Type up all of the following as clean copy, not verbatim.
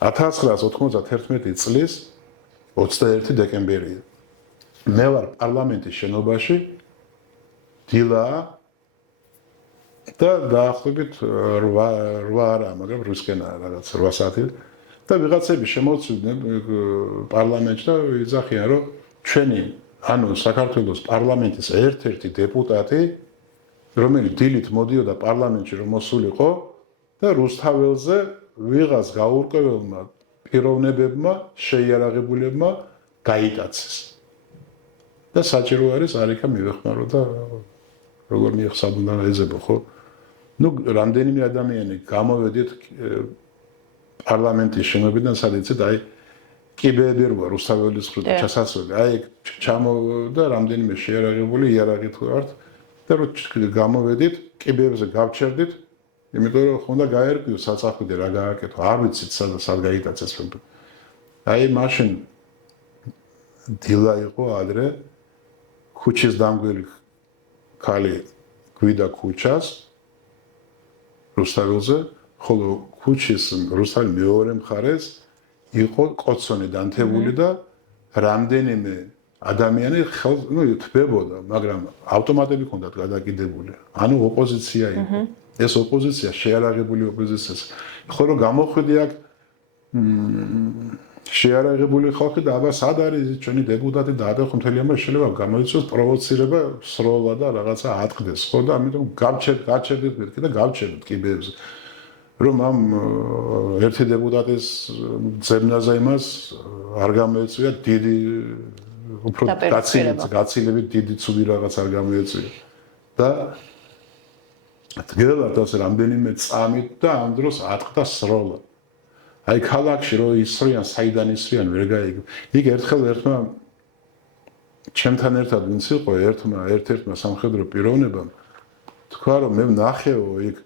1991 წლის 21 დეკემბერია. მე ვარ პარლამენტის შენობაში, დილაა და დაახლოებით 8 არა, მაგრამ რუსკენაა რაღაც 8 საათი და ვიღაცები შემოვწვიდნენ პარლამენტში და იძახიან, რომ ჩვენი, ანუ საქართველოს პარლამენტის ერთ-ერთი დეპუტატი, რომელიც დილით მოდიოდა პარლამენტში რომ მოსულიყო და რუსთაველზე ვიღაც გაურკვეველმა პიროვნებებმა, შეიარაღებულებმა გაიტაცეს. და საჭირო არის არიქა მივეხმარო და როგორ მიეხსაუბრა ეძებო, ხო? ნუ რამდენიმე ადამიანი გამოვედით პარლამენტის შენობიდან, სადაც აი კიბეები როა რუსთაველის ხრით ჩასასვლელი. აი ჩამოვიდა რამდენიმე შეიარაღებული იარაღით ვართ და რო გამოვედით, კიბეებზე გავჩერდით, იმიტომ რომ ხონდა გაერკვიო საწაფიდე რა გააკეთო. არ ვიცით სად გაიტაცეს. აი მაშინ დილა იყო ადრე ქუჩის დამგველი ქალი გვიდა ქუჩას რუსთაველზე, ხოლო ქუჩის რუსთავის მეორე მხარეს იყო კოცონი დანთებული და რამდენიმე ადამიანი თბებოდა, მაგრამ ავტომატები ჰქონდათ გადაკიდებული. ანუ ოპოზიცია იყო. ეს ოპოზიცია შეიარაღებული ოპოზიცია. ხო რომ გამოხვიდი აქ შეიარაღებული ხალხი და აბა სად არის ჩვენი დეპუტატი და აბა ხმთელი ამბა შეიძლება გამოიწვიოს პროვოცირება სროლა და რაღაცა ატყდეს ხო და ამიტომ გაჩერდით მეთქი და გავჩერდით კიბეებზე რომ ამ ერთი დეპუტატის ძებნაზე იმას არ გამოიწვია დიდი უფრო გაცილებით დიდი ცუდი რაღაც არ გამოიწვია და დღეულად ასე რამდენიმე წამით და ამ დროს ატყდა სროლა აი ქალაქში რო ისრიან, საიდან ისრიან, ვერ გაიგებ. იქ ერთხელ ერთმა ჩემთან ერთად ვინც იყო, ერთ-ერთმა სამხედრო პიროვნებამ თქვა, რომ მე ვნახეო იქ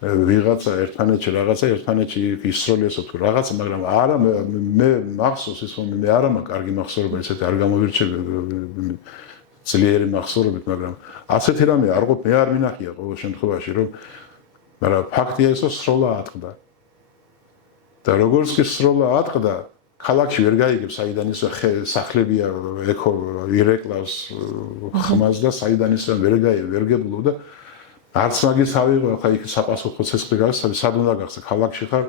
ვიღაცა ერთმანეთში ისროლიესო თუ რაღაცა, მაგრამ არა მე მახსოვს ის რომ მე არა მაქვს კარგი მახსოვრობა, ესეთი არ გამოვირჩევი ძლიერი მახსოვრობით, მაგრამ ასეთი რამე არ ყოფ მე არ მინახია ყოველ შემთხვევაში, რომ მაგრამ ფაქტია ის რომ სროლა ატყდა. და როგორც კი სროლა ატყდა, ქალაქში ვერ გაიგებს, საიდან ის სახლებია ეკო ირეკლავს ხმას და საიდან ის ვერ გებულო და არც მაგის ავიღო, ხა იქ საპასუხო ცეცხლი გაქვს, სად უნდა გახსნა, ქალაქში ხარ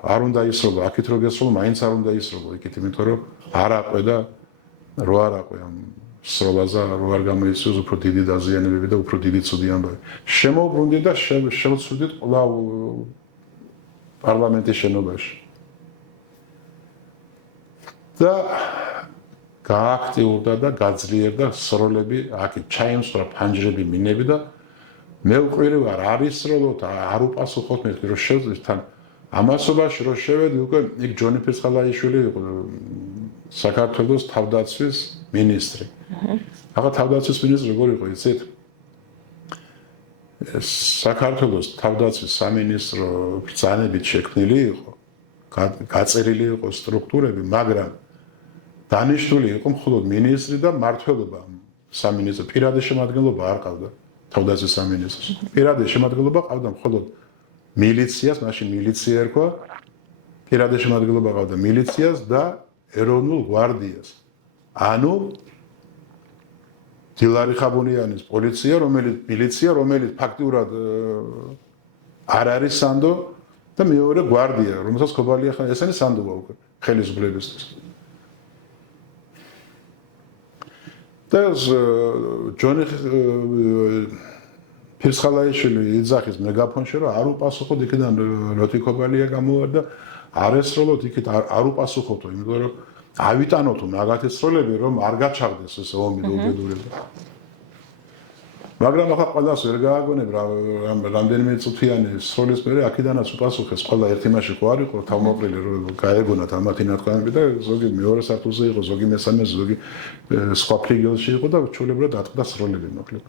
არ უნდა ისროლო, აქეთ რო გესროლო, მაინც არ უნდა ისროლო იქით, იმიტომ რომ არ აყვე და რო არ აყვე ამ სროლაზე რო არ გამოიწვიოს უფრო დიდი დაზიანებები და უფრო დიდი ცუდი ამბავი. შემოვბრუნდით და შევცვლით კვლავ პარლამენტის შენობაში. და გააქტიურდა და გაძლიერდა სროლები, აქ ჩაიმსვრა ფანჯრები, მინები და მე უყვირი ვარ, არ ისროლოთ, არ უპასუხოთ მე რომ შევძლით თან ამასობაში რომ შევედი უკვე იქ ჯონი ფირცხალაიშვილი იყო საქართველოს თავდაცვის მინისტრი. ახლა თავდაცვის მინისტრი როგორ იყო იცით? საქართველოს თავდაცვის სამინისტრო ბრძანებით შექმნილი იყო, გაწერილი იყო სტრუქტურები, მაგრამ დანიშნული იყო მხოლოდ მინისტრი და მმართველობა სამინისტრო. პირადი შემადგენლობა არ ყავდა თავდაცვის სამინისტროს. პირადი შემადგენლობა ყავდა მხოლოდ მილიციას, მაშინ მილიცია ერქვა, პირადი შემადგენლობა ყავდა მილიციას და ეროვნულ გვარდიას. ანუ დილარი ხაბუნიანის მილიცია, რომელიც ფაქტიურად არ არის სანდო და მეორე გვარდია, რომელსაც ქობალია ხან ესენი სანდოა უკვე ხელისუფლებისთვის. და ჯონი ფირცხალაიშვილი იძახის მეგაფონში რომ არ უპასუხოთ იქიდან როთი ქობალია გამოვარდა არ ესროლოთ იქით არ უპასუხოთო, იმიტომ რომ ავიტანოთ მაგათი სროლები რომ არ გაჩაღდეს ეს ომი და უბედურება. მაგრამ ახლა ყველას ვერ გააგონებ რამდენიმე წუთიანი სროლის მერე აქედანაც უპასუხეს ყველა ერთი მასში ხო არ იყო თავმოყრილი რომ გაეგონათ ამათი ნათქვამები და ზოგი მეორე სართულზე იყო, ზოგი მესამე, ზოგი სხვა ფლიგელში იყო და ჩვეულებრივად ატყდა სროლები მოკლედ.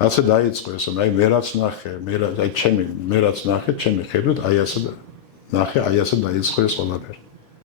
ასე დაიწყო ესე, აი მე რაც ნახე, მე რაც ნახე, ჩემი ხედვით აი ასე ნახე, აი ასე დაიწყო ეს ყველაფერი.